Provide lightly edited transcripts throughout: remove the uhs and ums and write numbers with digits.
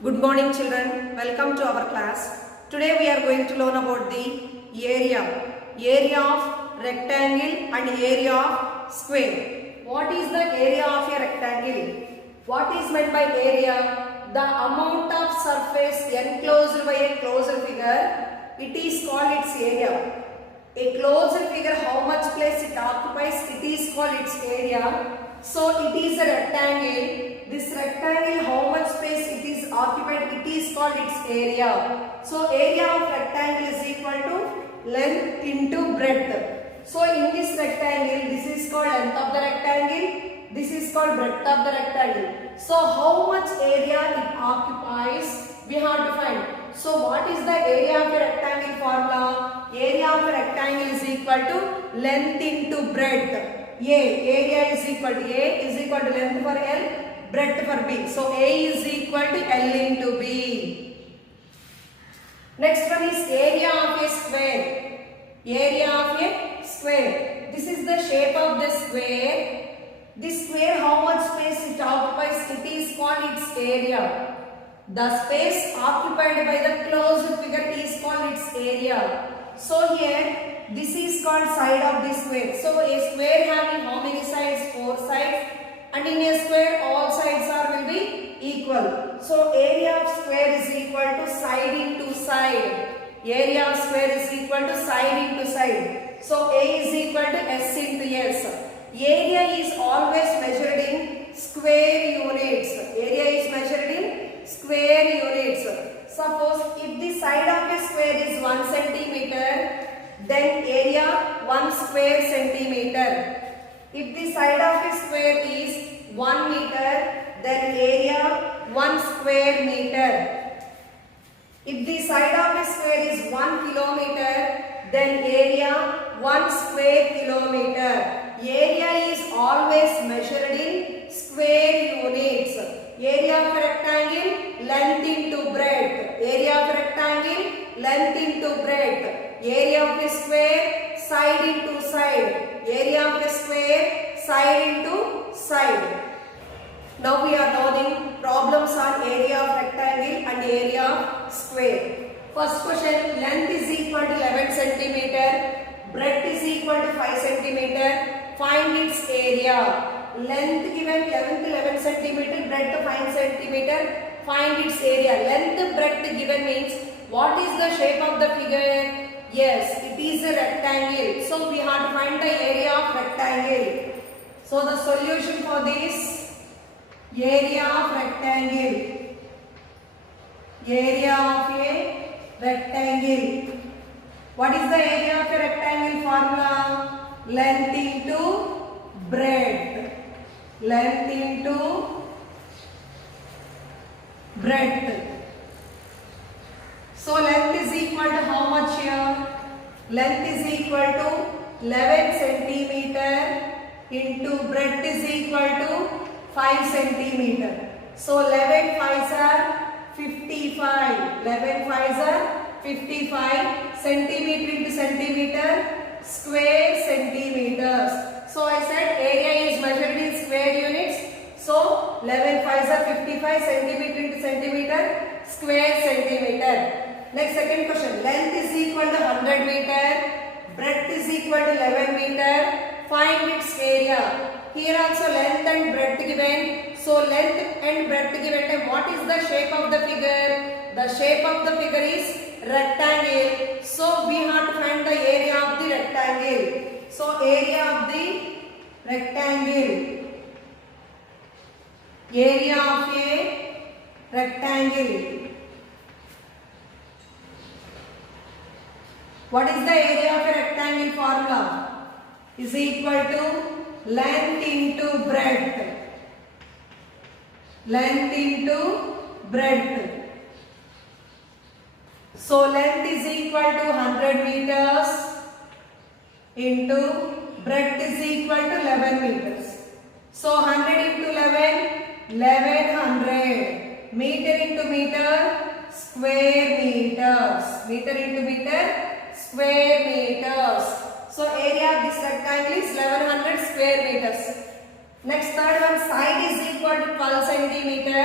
Good morning children, welcome to our class. Today we are going to learn about the area of rectangle and area of square. What is the area of a rectangle? What is meant by area? The amount of surface enclosed by a closed figure, it is called its area. A closed figure, how much place it occupies, it is called its area. So it is a rectangle. This rectangle, how much space it is occupied, it is called its area. So area of rectangle is equal to length into breadth. So in this rectangle, this is called length of the rectangle, this is called breadth of the rectangle. So how much area it occupies, we have to find. So what is the area of a rectangle formula? Area of a rectangle is equal to length into breadth. Area is equal to length for L, breadth for B. So A is equal to L into B. Next one is area of a square. Area of a square. This is the shape of the square. This square, how much space it occupies, it is called its area. The space occupied by the closed figure is called its area. So here, this is called side of the square. So a square having how many sides? 4 sides. And in a square, all sides will be equal. So area of square is equal to side into side. Area of square is equal to side into side. So A is equal to S into S. Area is always measured in square units. Area is measured in square units. Suppose if the side of a square is 1 centimeter, then area 1 square centimeter. If the side of a square is 1 meter, then area 1 square meter. If the side of a square is 1 kilometer, then area 1 square kilometer. Area is always measured in square units. Area of a rectangle, length into breadth. Area of a rectangle, length into breadth. Area of a square, side into side. Area of a square, side into side. Now we are learning problems on area of rectangle and area of square. First question, length is equal to 11 centimeter, breadth is equal to 5 centimeter. Find its area. Length given 11 centimeter, breadth 5 centimeter. Find its area. Length, breadth given means what is the shape of the figure? Yes, it is a rectangle. So we have to find the area of rectangle. So the solution for this, area of rectangle. Area of a rectangle. What is the area of a rectangle formula? Length into breadth. Length into breadth. So length is equal to how much here? Length is equal to 11 centimeter into breadth is equal to 5 centimeter. So 11 5s are 55. 11 5s are 55 centimeter into centimeter, square centimeters. So I said area is measured in square units. So 11 5s are 55 centimeter into centimeter, square centimeter. Next second question, length is equal to 100 meter, breadth is equal to 11 meter. Find its area. Here also length and breadth given. So length and breadth given time. What is the shape of the figure? The shape of the figure is rectangle. So we have to find the area of the rectangle. So area of the rectangle. Area of a rectangle. What is the area of a rectangle formula? Is equal to length into breadth. Length into breadth. So length is equal to 100 meters into breadth is equal to 11 meters. So 100 into 11, 1100. Meter into meter, square meters. Meter into meter, square meters. So area of this rectangle is 1100 square meters. Next third one, side is equal to 12 centimeter,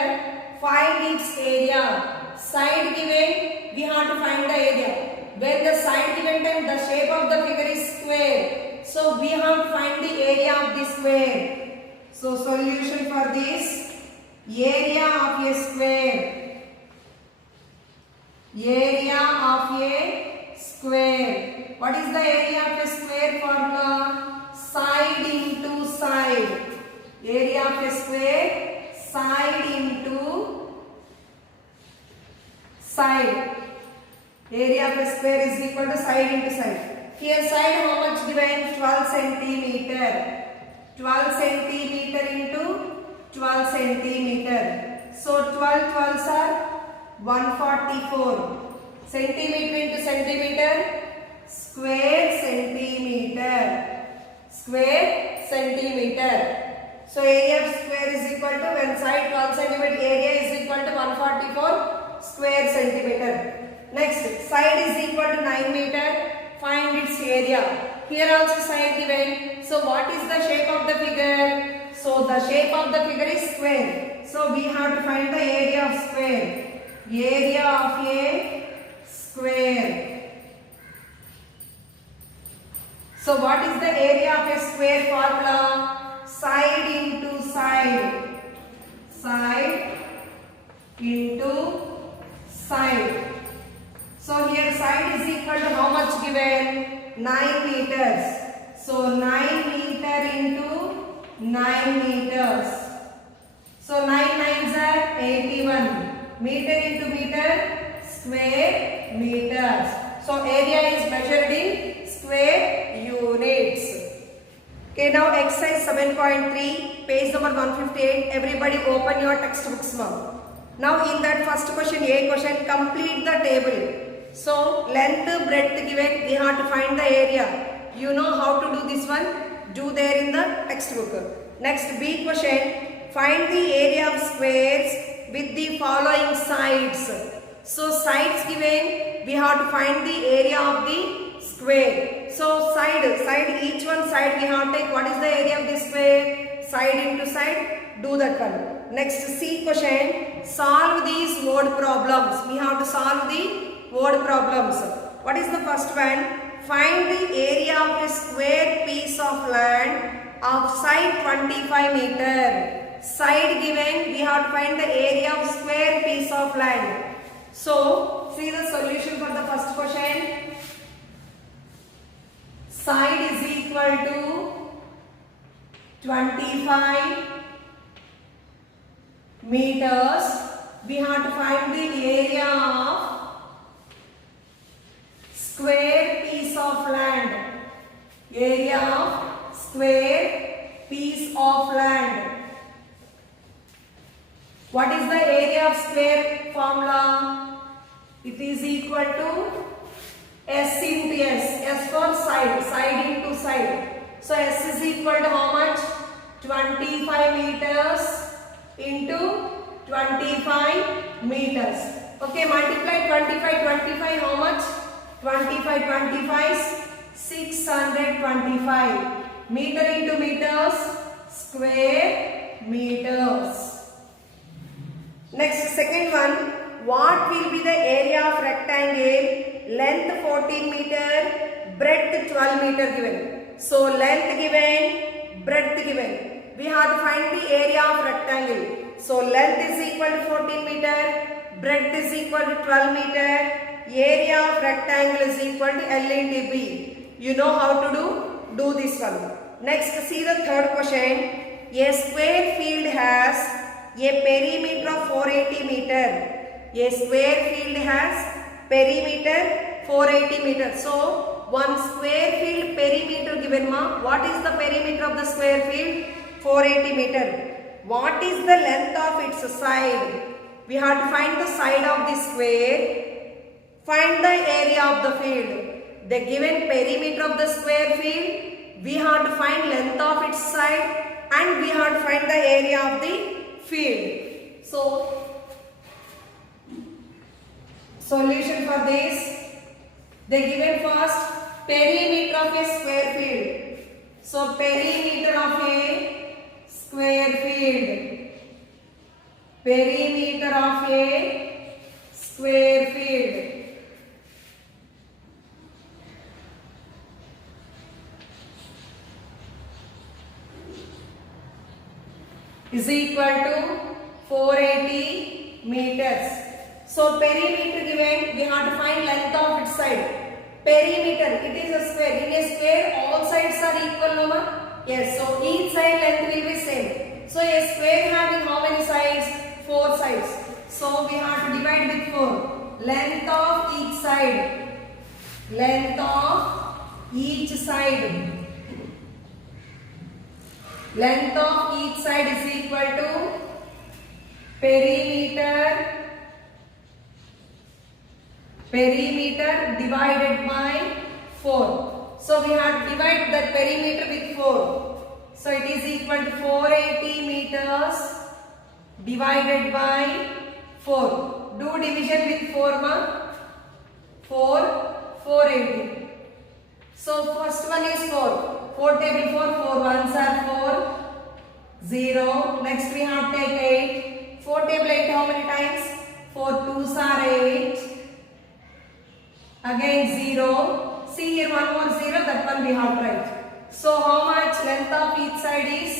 find its area. Side given, we have to find the area. When the side given time, the shape of the figure is square. So we have to find the area of the square. So solution for this, area of a square. Area of a square. What is the area of a square formula? Side into side. Area of a square, side into side. Area of a square is equal to side into side. Here side how much given? 12 centimeter. 12 centimeter into 12 centimeter. So 12 12s are 144. Centimeter into centimeter. Square centimeter. Square centimeter. So area of square is equal to, when side 12 centimeter, area is equal to 144 square centimeter. Next, side is equal to 9 meter. Find its area. Here also side given. So what is the shape of the figure? So the shape of the figure is square. So we have to find the area of square. Area of a square. So what is the area of a square formula? Side into side. Side into side. So here side is equal to how much given? 9 meters. So 9 meter into 9 meters. So 9 9s are 81. Meter into meter, square meters. So area is measured in square units. Okay, now exercise 7.3, page number 158. Everybody open your textbooks now. Now in that first question, A question, complete the table. So length, breadth given, we have to find the area. You know how to do this one? Do there in the textbook. Next B question, find the area of squares with the following sides. So sides given, we have to find the area of the square. So side, each one side we have to take. What is the area of the square? Side into side, do that one. Next C question, solve these word problems. We have to solve the word problems. What is the first one? Find the area of a square piece of land of side 25 meter. Side given, we have to find the area of square piece of land. So see the solution for the first question. Side is equal to 25 meters. We have to find the area of square piece of land. Area of square piece of land. What is the area of square formula? It is equal to S into S. S for side. Side into side. So S is equal to how much? 25 meters into 25 meters. Okay, multiply 25 how much? 25 625. Meter into meters, square meters. Next, second one, what will be the area of rectangle? Length 14 meter, breadth 12 meter given. So length given, breadth given. We have to find the area of rectangle. So length is equal to 14 meter, breadth is equal to 12 meter. Area of rectangle is equal to L into B. You know how to do this one. Next, see the third question. A square field has a perimeter of 480 meter. A square field has perimeter 480 meter. So, one square field perimeter given ma. What is the perimeter of the square field? 480 meter. What is the length of its side? We have to find the side of the square. Find the area of the field. The given perimeter of the square field, we have to find length of its side and we have to find the area of the field. So, solution for this, they given first perimeter of a square field. So, perimeter of a square field. Perimeter of a square field. Is equal to 480 meters. So perimeter given, we have to find length of its side. Perimeter, it is a square. In a square, all sides are equal, no ma? Yes, so each side length will be same. So a square having how many sides? 4 sides. So we have to divide with 4. Length of each side. Length of each side. Length of each side is equal to perimeter divided by 4. So we have to divide that perimeter with 4. So it is equal to 480 meters divided by 4. Do division with 4 ma. 480. So first one is 4. 4 table 4 ones are 4. 0. Next we have to take 8. 4 table 8 how many times? 4 twos are 8. Again 0. See here one more 0, that one we have to write. So how much length of each side is?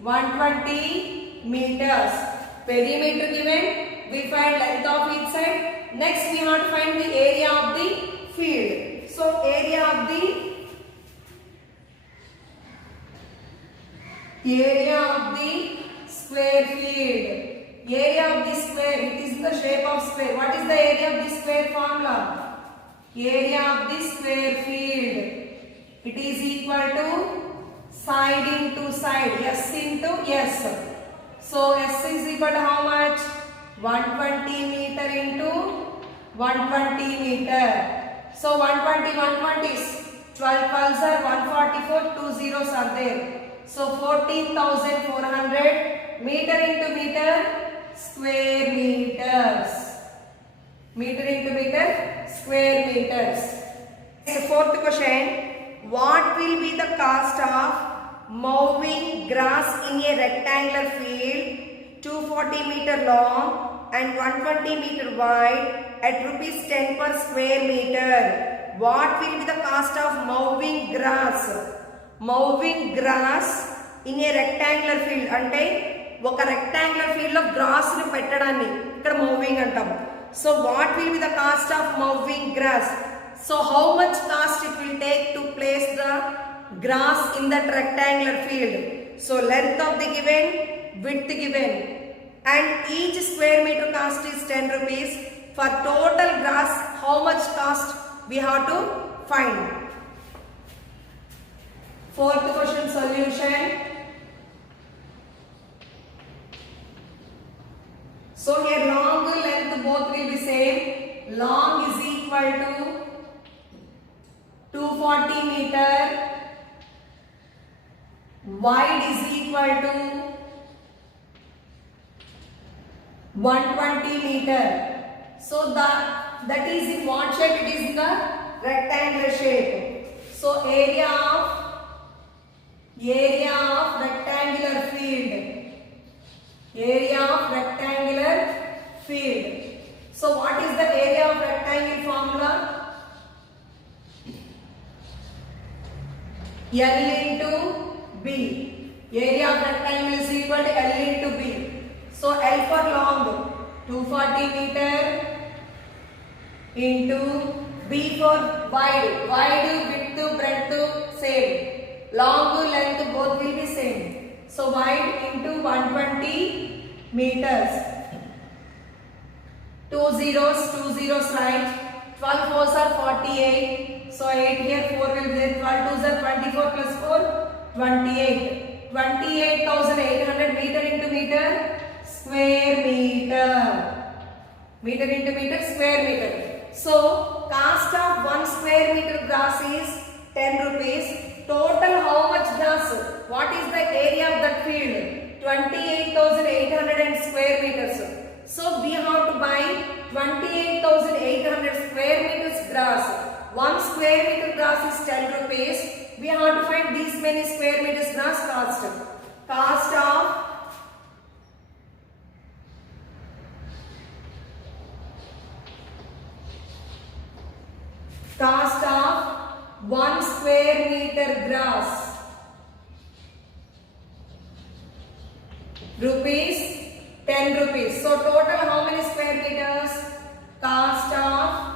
120 meters. Perimeter given, we find length of each side. Next we have to find the area of the field. So area of the square field. Area of the square, it is in the shape of square. What is the area of the square formula? Area of the square field. It is equal to side into side. S into S. So S is equal to how much? 120 meter into 120 meter. So 120 is 12 12s are 144, 2 zeros are there. So 14,400 meter into meter, square meters. Meter into meter, square meters. The fourth question, what will be the cost of mowing grass in a rectangular field 240 meter long and 120 meter wide at rupees 10 per square meter? What will be the cost of mowing grass? Mowing grass in a rectangular field అంటే ఒక rectangular field లో grass ని పెట్టడాన్ని ఇక్కడ mowing అంటాం. So what will be the cost of mowing grass? So how much cost it will take to place the grass in that rectangular field? So length of the given, width given, and each square meter cost is 10 rupees. For total grass, how much cost we have to find? Fourth question solution. So here long length both will be same. Long is equal to 240 meter. Wide is equal to 120 meter. So that is in what shape? It is in the rectangular shape. So area of rectangular field. Area of rectangular field. So what is the area of rectangle formula? L into B. Area of rectangle is equal to L into B. So L for long 240 meter into B for wide. Wide, width, breadth same. Long, length both will be same. So wide into 120 meters. 2 zeros right. 12 fours are 48. So 8 here, 4 will be there. 12 twos are 24 plus 4, 28. 28,800 meter into meter, square meter. Meter into meter, square meter. So cost of 1 square meter grass is 10 rupees. Total how much grass? What is the area of that field? 28,800 square meters. So we have to buy 28,800 square meters grass. 1 square meter grass is 10 rupees. We have to find these many square meters grass cost. Cost of meter grass. Rupees 10 rupees. So total how many square meters? Cost of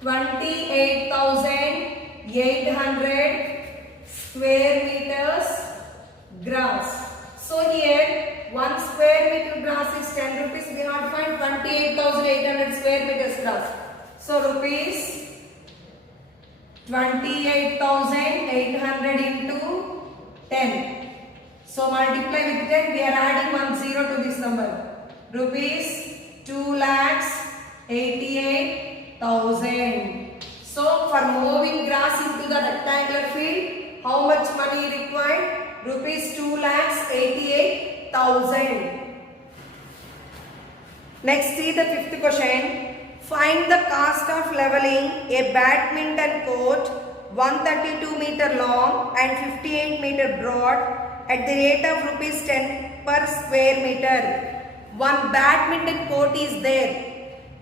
28,800 square meters grass. So here 1 square meter grass is 10 rupees. We have to find 28,800 square meters grass. So rupees 28,800 into 10. So multiply with 10. We are adding 1 zero to this number. Rupees 2,88,000. So for moving grass into the rectangular field, how much money required? Rupees 2,88,000. Next, see the fifth question. Find the cost of leveling a badminton court 132 meter long and 58 meter broad at the rate of rupees 10 per square meter. One badminton court is there.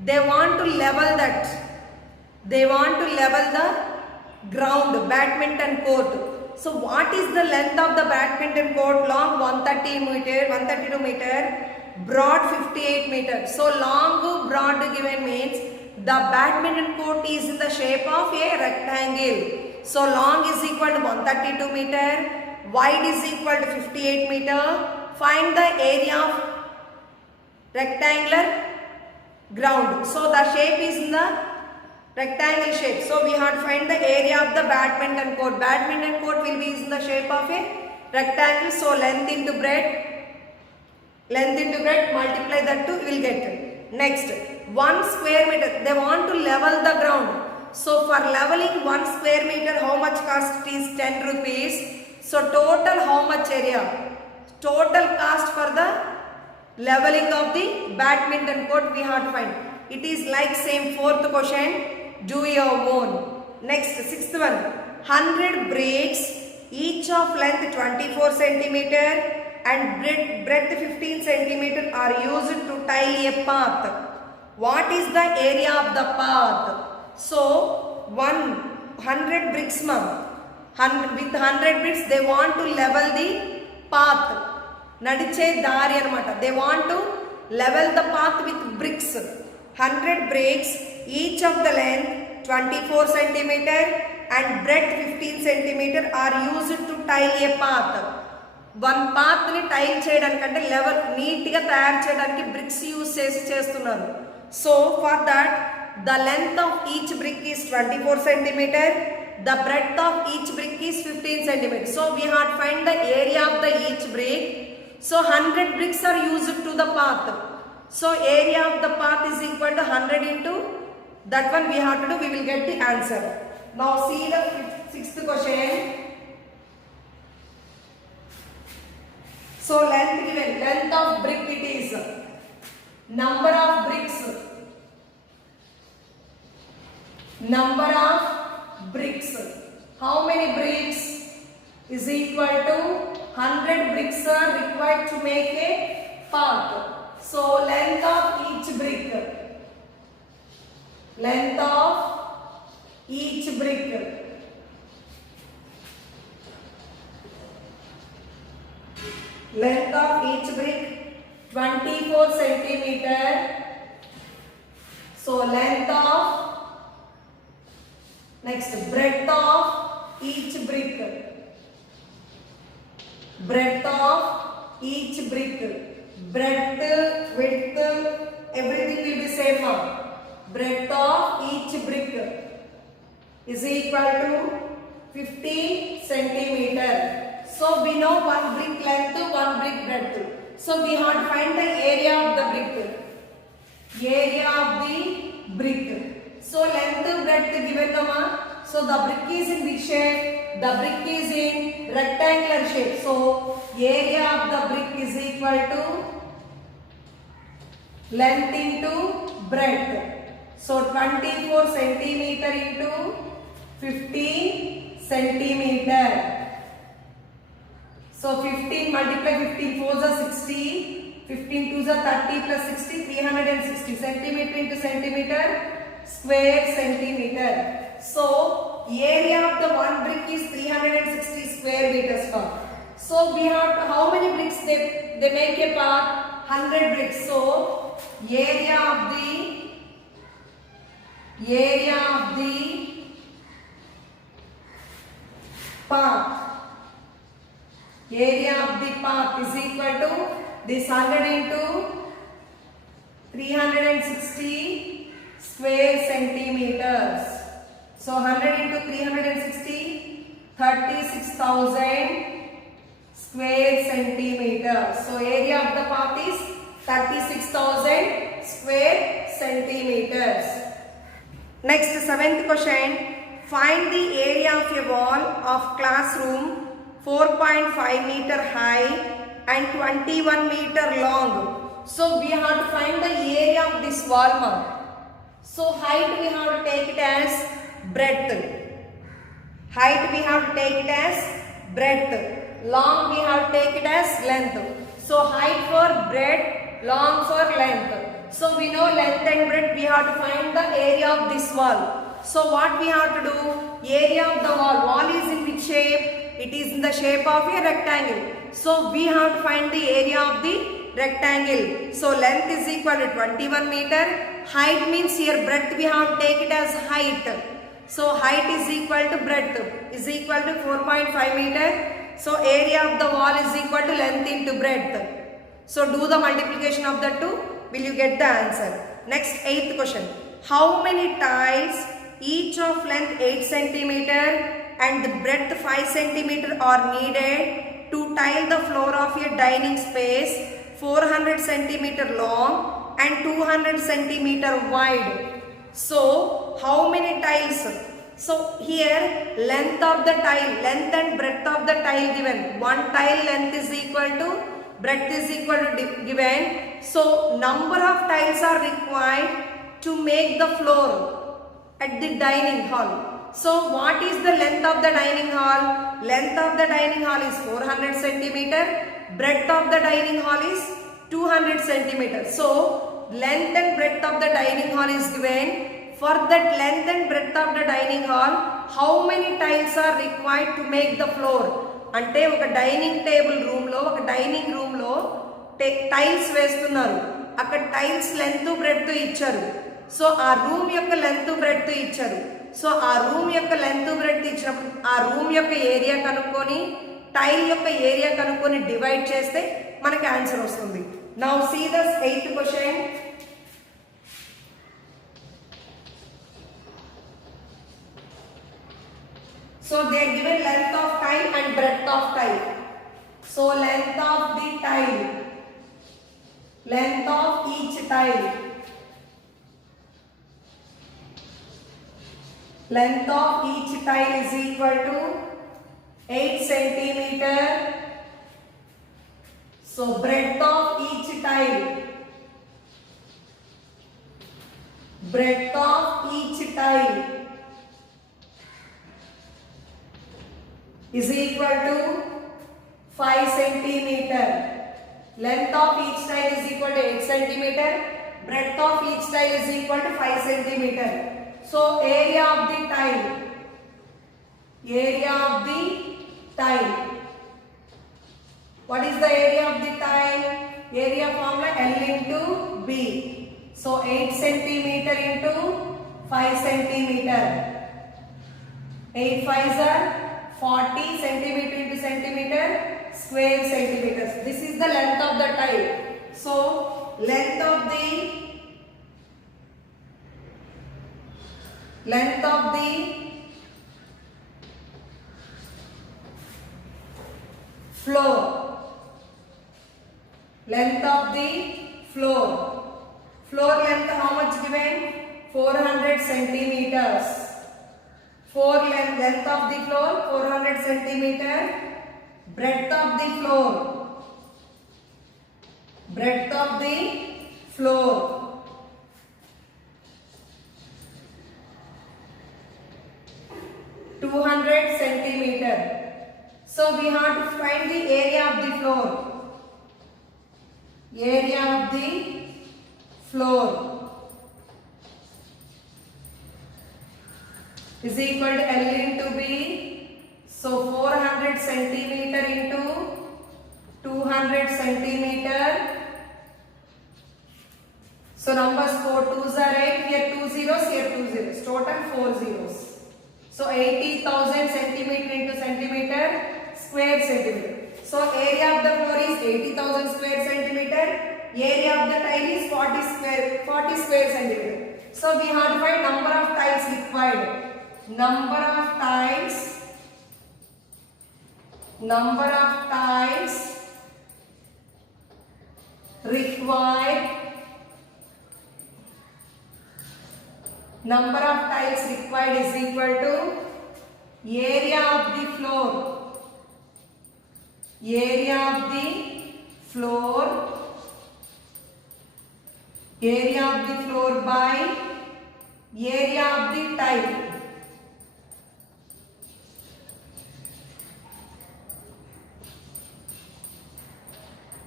They want to level that. They want to level the ground, badminton court. So what is the length of the badminton court? Long 132 meter, broad 58 meter. So long, broad given means the badminton court is in the shape of a rectangle. So long is equal to 132 meter, wide is equal to 58 meter. Find the area of rectangular ground. So the shape is in the rectangle shape. So we have to find the area of the badminton court. Badminton court will be in the shape of a rectangle. So length into breadth, multiply that to will get. Next, 1 square meter. They want to level the ground. So for leveling 1 square meter, how much cost? It is 10 rupees. So total how much area? Total cost for the leveling of the badminton court we have to find. It is like same fourth question. Do your own. Next, sixth one. 100 bricks, each of length 24 centimeter and breadth 15 centimeter are used to tile a path. What is the area of the path? So 100 bricks, ma'am. With 100 bricks they want to level the path. Nadiche dari anamata. They want to level the path with bricks. 100 bricks, each of the length 24 centimeter and breadth 15 centimeter are used to tile a path. One path ni tile cheyadaniki level neat ga tayar cheyadaniki bricks use chestunaru. So for that the length of each brick is 24 centimeter, the breadth of each brick is 15 centimeter. So we have to find the area of the each brick. So 100 bricks are used to the path. So area of the path is equal to 100 into that one we have to do. We will get the answer. Now see the sixth question. So length given, length of brick it is, number of bricks, how many bricks is equal to 100 bricks are required to make a path. So length of each brick, length of each brick, length of each brick 24 centimeter. So length of, next breadth of each brick, breadth of each brick, breadth, width, everything will be same now. Breadth of each brick is equal to 15 centimeter. So we know one brick length, one brick breadth. So we have to find the area of the brick. Area of the brick. So length, breadth given nama. So the brick is in which shape? The brick is in rectangular shape. So area of the brick is equal to length into breadth. So 24 centimeter into 15 centimeter. So 15 multiply 15 4s are 60, 15 2s are 30 plus 60, 360 centimeter into centimeter, square centimeter. So area of the one brick is 360 square meters per. So we have to, how many bricks they make a path? 100 bricks. So area of the path. Area of the path is equal to this 100 into 360 square centimeters. So 100 into 360, 36,000 square centimeters. So area of the path is 36,000 square centimeters. Next, seventh question. Find the area of a wall of classroom 4.5 meter high and 21 meter long. So we have to find the area of this wall now. So height we have to take it as breadth. Height we have to take it as breadth. Long we have to take it as length. So height for breadth, long for length. So we know length and breadth, we have to find the area of this wall. So what we have to do? Area of the wall. Wall is in which shape? It is in the shape of a rectangle. So we have to find the area of the rectangle. So length is equal to 21 meter. Height means here breadth we have to take it as height. So height is equal to breadth is equal to 4.5 meter. So area of the wall is equal to length into breadth. So do the multiplication of the two. Will you get the answer? Next, eighth question. How many tiles, each of length 8 centimeter and the breadth 5 centimeter are needed to tile the floor of a dining space 400 centimeter long and 200 centimeter wide? So how many tiles? So here length of the tile, length and breadth of the tile given. One tile length is equal to, breadth is equal to given. So number of tiles are required to make the floor at the dining hall. So what is the length of the dining hall? Length of the dining hall is 400 centimeter. Breadth of the dining hall is 200 centimeter. So length and breadth of the dining hall is given. For that length and breadth of the dining hall, how many tiles are required to make the floor? అంటే ఒక dining table room లో, ఒక dining room లో tiles వేస్తున్నారు. అక్కడ tiles length breadth ఇచ్చారు. So ఆ room యొక్క లెంత్ బ్రెడ్త్ ఇచ్చారు. సో ఆ రూమ్ యొక్క లెంత్ బ్రెడ్త్ ఇచ్చినప్పుడు ఆ రూమ్ యొక్క ఏరియా కనుక్కొని టైల్ యొక్క ఏరియా కనుక్కొని డివైడ్ చేస్తే మనకి ఆన్సర్ వస్తుంది. Now see the eighth question. So they are given length of tile and breadth of tile. So length of the tile, length of each tile, length of each tile is equal to 8 centimeter. So breadth of each tile, breadth of each tile is equal to 5 centimeter. Length of each tile is equal to 8 centimeter. Breadth of each tile is equal to 5 centimeter. So area of the tile, area of the tile. What is the area of the tile? Area formula L into B. So 8 centimeter into 5 centimeter. 8 5s are 40 centimeter into centimeter square centimeters. This is the length of the tile. So length of the floor, length of the floor length how much given? 400 centimeters. Length of the floor 400 centimeter. Breadth of the floor 200 centimeter. So we have to find the area of the floor. Area of the floor. is equal to L into B. So 400 centimeter into 200 centimeter. So numbers 4 2s are 8, here 2 zeros, here 2 zeros, total 4 zeros. So 80,000 centimeter into centimeter, square centimeter. So area of the floor is 80,000 square centimeter. Area of the tile is 40 square centimeter. So we have to find number of tiles required. Number of tiles required. Number of tiles required is equal to area of the floor. Area of the floor. Area of the floor by area of the tile.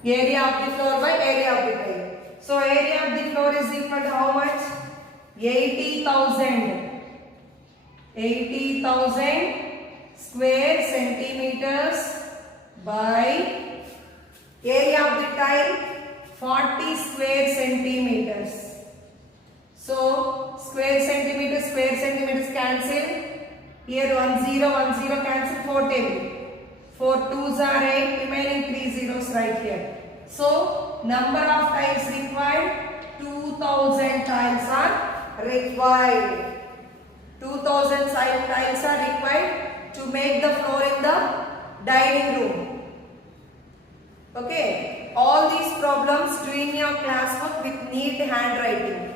Area of the floor by area of the tile. So area of the floor is equal to how much? 80,000 square centimeters by area of the tile 40 square centimeters. So square centimeters cancel. Here 1 0 cancel, 4 table. 4 2s are 8, remaining 3 zeros right here. So number of tiles required, 2000 tiles are required. 2000 tiles are required to make the floor in the dining room. Okay, all these problems do in your classwork with neat handwriting.